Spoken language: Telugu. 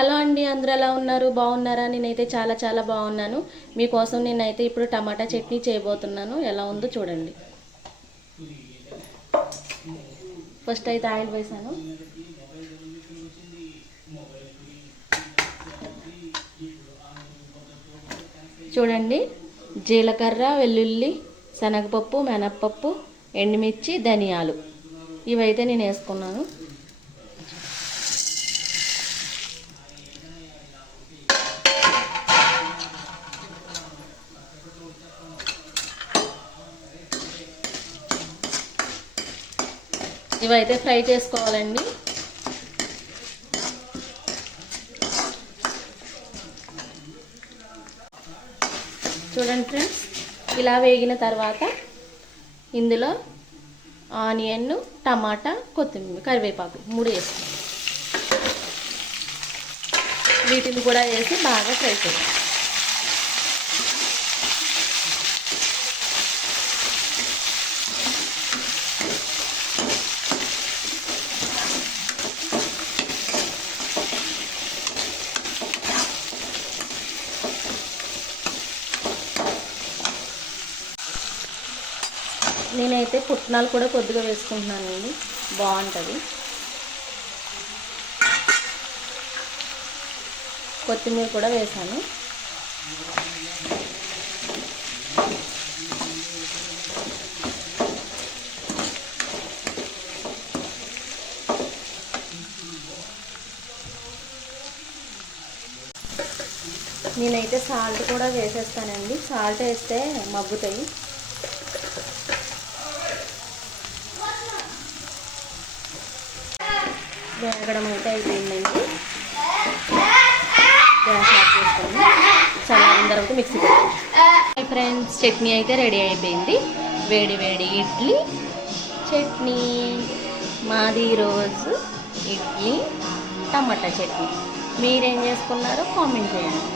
హలో అండి, అందరూ ఎలా ఉన్నారు? బాగున్నారా? నేనైతే చాలా చాలా బాగున్నాను. మీకోసం నేనైతే ఇప్పుడు టమాటా చట్నీ చేయబోతున్నాను. ఎలా ఉందో చూడండి. ఫస్ట్ అయితే ఆయిల్ వేసాను. చూడండి, జీలకర్ర, వెల్లుల్లి, శనగపప్పు, మినప్పప్పు, ఎండుమిర్చి, ధనియాలు ఇవైతే నేను వేసుకున్నాను. ఇవైతే ఫ్రై చేసుకోవాలండి. చూడండి ఫ్రెండ్స్, ఇలా వేగిన తర్వాత ఇందులో ఆనియన్, టమాటా, కొత్తిమీర, కరివేపాకు 3 వేస్తాం. వీటిని కూడా వేసి బాగా ఫ్రై చేస్తాం. నేనైతే పుట్నాలు కూడా కొద్దిగా వేసుకుంటున్నానండి, బాగుంటుంది. కొత్తిమీర కూడా వేసాను. నేనైతే సాల్ట్ కూడా వేసేస్తానండి. సాల్ట్ వేస్తే మగ్గుతాయి. వేగడం అయితే అయిపోయిందండి. గ్యాస్ ఆఫ్ చేసుకొని చల్లారిన తర్వాత మిక్సీ పెట్టుకోండి. ఫ్రెండ్స్, చట్నీ అయితే రెడీ అయిపోయింది. వేడి వేడి ఇడ్లీ చట్నీ. మాది ఈరోజు ఇడ్లీ టమాటా చట్నీ. మీరేం చేసుకున్నారో కామెంట్ చేయండి.